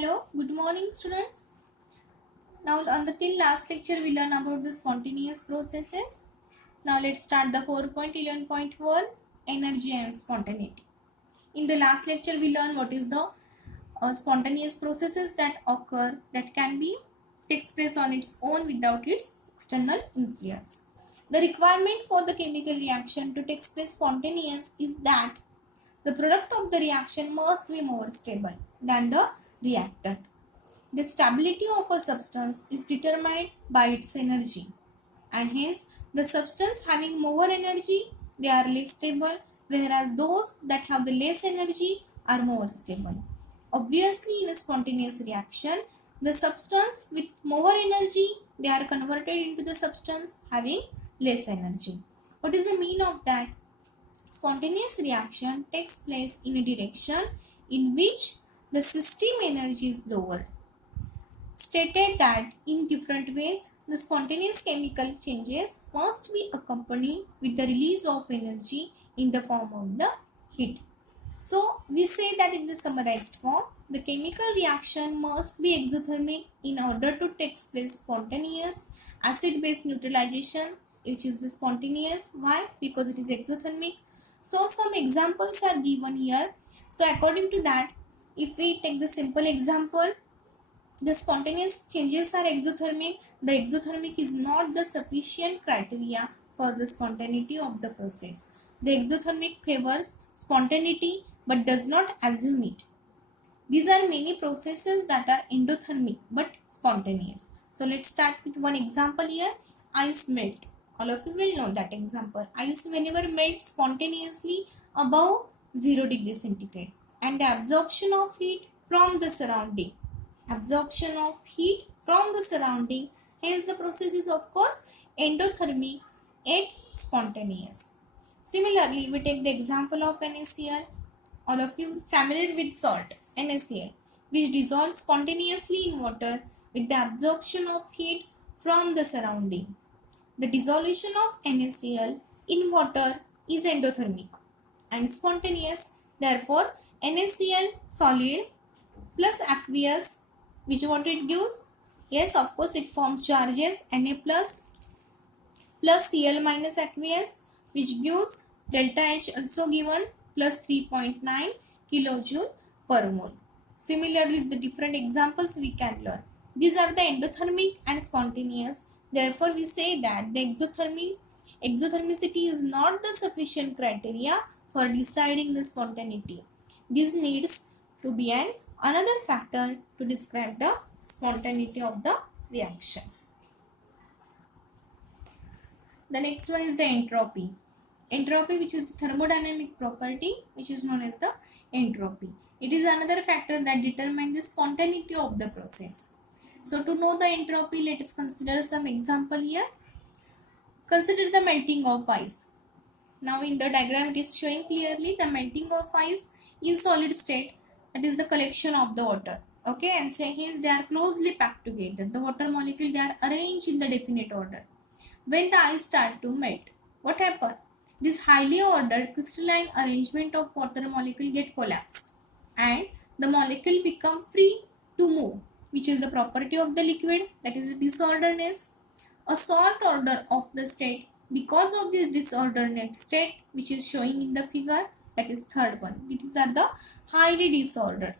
Hello, good morning students. Now on the till last lecture we learn about the spontaneous processes. Now let's start the 4.11.1 energy and spontaneity. In the last lecture we learned what is the spontaneous processes that occur that can be takes place on its own without its external influence. The requirement for the chemical reaction to take place spontaneous is that the product of the reaction must be more stable than the reactant. The stability of a substance is determined by its energy, and hence the substance having more energy they are less stable, whereas those that have the less energy are more stable. Obviously, in a spontaneous reaction, the substance with more energy they are converted into the substance having less energy. What is the mean of that? Spontaneous reaction takes place in a direction in which the system energy is lower. Stated that in different ways, the spontaneous chemical changes must be accompanied with the release of energy in the form of the heat. So, we say that in the summarized form, the chemical reaction must be exothermic in order to take place spontaneous acid-base neutralization, which is the spontaneous. Why? Because it is exothermic. So, some examples are given here. So, according to that, if we take the simple example, the spontaneous changes are exothermic. The exothermic is not the sufficient criteria for the spontaneity of the process. The exothermic favors spontaneity but does not assume it. These are many processes that are endothermic but spontaneous. So let's start with one example here. Ice melt. All of you will know that example. Ice whenever melts spontaneously above 0 degree centigrade, and the absorption of heat from the surrounding. Absorption of heat from the surrounding, hence the process is of course endothermic and spontaneous. Similarly, we take the example of NaCl. All of you familiar with salt, NaCl, which dissolves spontaneously in water with the absorption of heat from the surrounding. The dissolution of NaCl in water is endothermic and spontaneous. Therefore, NaCl solid plus aqueous, which what it gives? Yes, of course it forms charges Na plus Cl minus aqueous, which gives delta H also given plus 3.9 kilojoule per mole. Similarly, the different examples we can learn. These are the endothermic and spontaneous. Therefore, we say that the exothermicity is not the sufficient criteria for deciding the spontaneity. This needs to be another factor to describe the spontaneity of the reaction. The next one is the entropy. Entropy, which is the thermodynamic property, which is known as the entropy. It is another factor that determines the spontaneity of the process. So to know the entropy, let us consider some example here. Consider the melting of ice. Now in the diagram it is showing clearly the melting of ice in solid state, that is the collection of the water. Okay, and say hence they are closely packed together. The water molecule they are arranged in the definite order. When the ice start to melt, what happen? This highly ordered crystalline arrangement of water molecule get collapse and the molecule become free to move, which is the property of the liquid, that is the disorderness. A sort order of the state because of this disordered state, which is showing in the figure, that is third one. These are the highly disordered,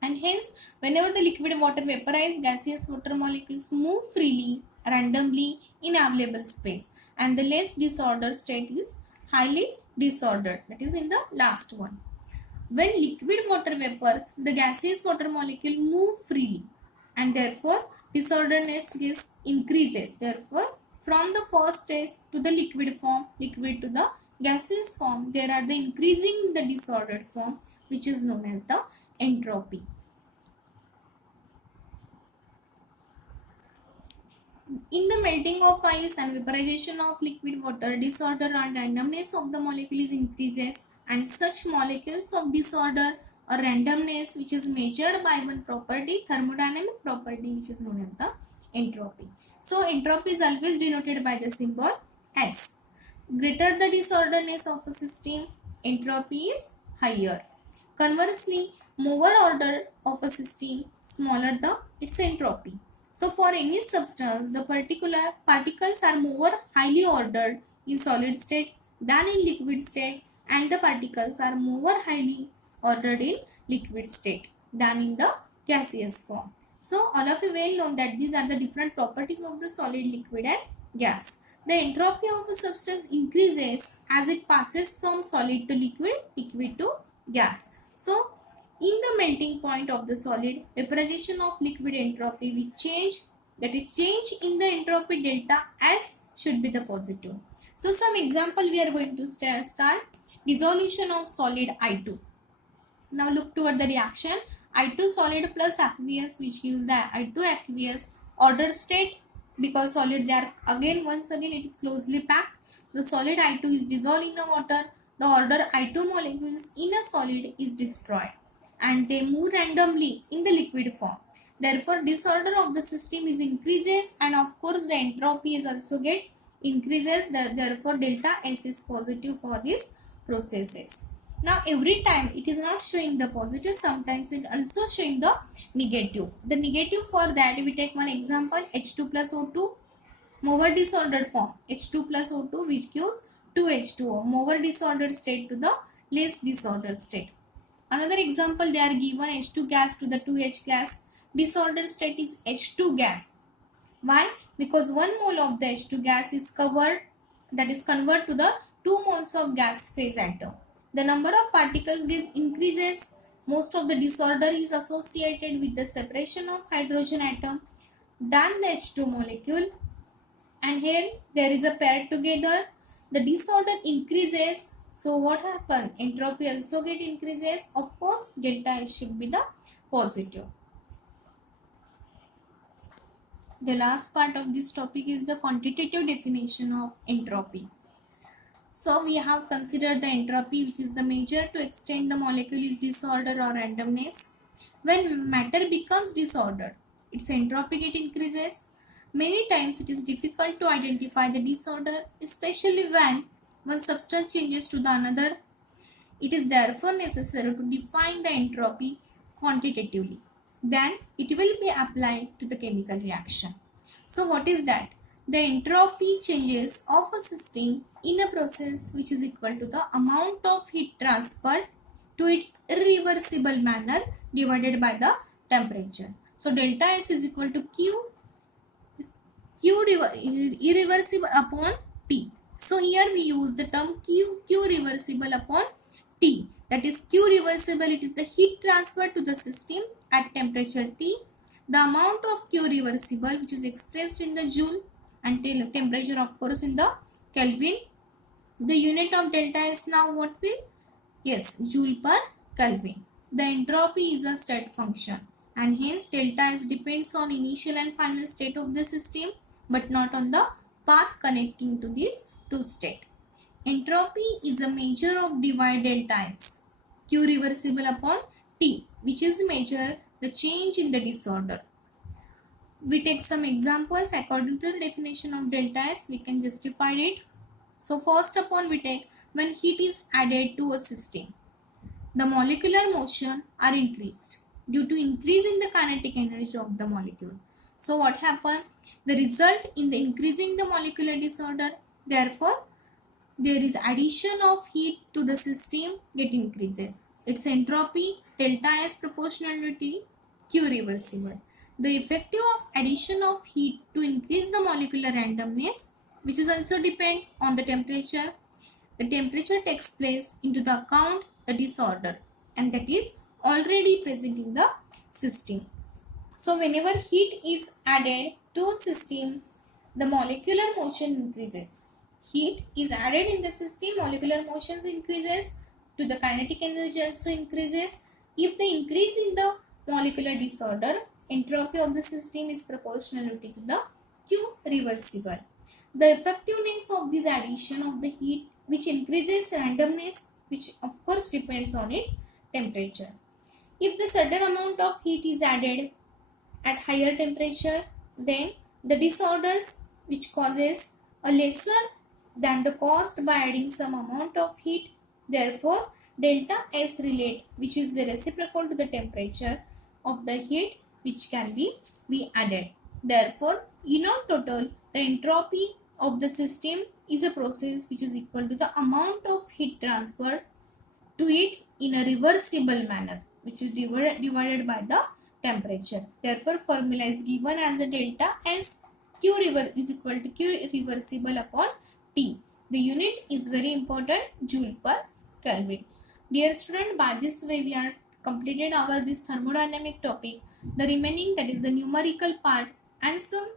and hence whenever the liquid water vaporize, gaseous water molecules move freely randomly in available space, and the less disordered state is highly disordered, that is in the last one. When liquid water vapors, the gaseous water molecule move freely and therefore disorderness increases. Therefore, from the first stage to the liquid form, liquid to the gaseous form, there are the increasing the disordered form, which is known as the entropy. In the melting of ice and vaporization of liquid water, disorder and randomness of the molecule increases, and such molecules of disorder or randomness, which is measured by one property, thermodynamic property, which is known as the entropy. So entropy is always denoted by the symbol S. Greater the disorderness of a system, entropy is higher. Conversely, More order of a system, smaller the its entropy. So for any substance, the particular particles are more highly ordered in solid state than in liquid state, and the particles are more highly ordered in liquid state than in the gaseous form. So all of you well know that these are the different properties of the solid, liquid and gas. The entropy of a substance increases as it passes from solid to liquid, liquid to gas. So in the melting point of the solid, vaporization of liquid entropy will change, that is change in the entropy delta S should be the positive. So some example we are going to start dissolution of solid I2. Now look toward the reaction. I2 solid plus aqueous, which gives the I2 aqueous ordered state, because solid they are once again it is closely packed. The solid I2 is dissolved in the water. The order I2 molecules in a solid is destroyed and they move randomly in the liquid form. Therefore disorder of the system is increases, and of course the entropy is also get increases. Therefore delta S is positive for these processes. Now every time it is not showing the positive, sometimes it also showing the negative. The negative, for that we take one example, H2 plus O2, more disordered form, H2 plus O2, which gives 2H2O, more disordered state to the less disordered state. Another example, they are given H2 gas to the 2H gas, disordered state is H2 gas. Why? Because 1 mole of the H2 gas is covered, that is converted to the 2 moles of gas phase atom. The number of particles gets increases. Most of the disorder is associated with the separation of hydrogen atom than the H2 molecule. And here there is a pair together. The disorder increases. So what happens? Entropy also get increases. Of course, delta S should be the positive. The last part of this topic is the quantitative definition of entropy. So we have considered the entropy, which is the measure to extend the molecule is disorder or randomness. When matter becomes disordered, its entropy get increases. Many times it is difficult to identify the disorder, especially when one substance changes to the another. It is therefore necessary to define the entropy quantitatively. Then it will be applied to the chemical reaction. So what is that? The entropy changes of a system in a process which is equal to the amount of heat transferred to it irreversible manner divided by the temperature. So delta S is equal to Q irreversible upon T. So here we use the term Q reversible upon T. That is Q reversible, it is the heat transfer to the system at temperature T. The amount of Q reversible, which is expressed in the joule, and temperature of course in the Kelvin. The unit of delta S now what will? Yes, joule per Kelvin. The entropy is a state function, and hence delta S depends on initial and final state of the system, but not on the path connecting to these two states. Entropy is a measure of divide delta S, Q reversible upon T, which is measure the change in the disorder. We take some examples according to the definition of delta S, we can justify it. So first upon we take, when heat is added to a system, the molecular motion are increased due to increase in the kinetic energy of the molecule. So what happened? The result in the increasing the molecular disorder, therefore there is addition of heat to the system get increases. Its entropy delta S proportionality Q reversible. The effective of addition of heat to increase the molecular randomness, which is also depend on the temperature. The temperature takes place into the account the disorder, and that is already present in the system. So whenever heat is added to a system, the molecular motion increases. Heat is added in the system, molecular motions increases, to the kinetic energy also increases. If the increase in the molecular disorder, entropy of the system is proportional to the Q reversible. The effectiveness of this addition of the heat, which increases randomness, which of course depends on its temperature. If the certain amount of heat is added at higher temperature, then the disorders which causes a lesser than the cost by adding some amount of heat, therefore delta S relate, which is reciprocal to the temperature of the heat which can be added. Therefore, in all total, the entropy of the system is a process which is equal to the amount of heat transferred to it in a reversible manner, which is divided by the temperature. Therefore, formula is given as a delta S Q is equal to Q reversible upon T. The unit is very important, joule per Kelvin. Dear student, by this way we are completed our this thermodynamic topic. The remaining, that is the numerical part and some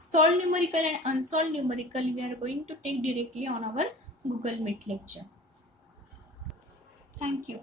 solved numerical and unsolved numerical, we are going to take directly on our Google Meet lecture. Thank you.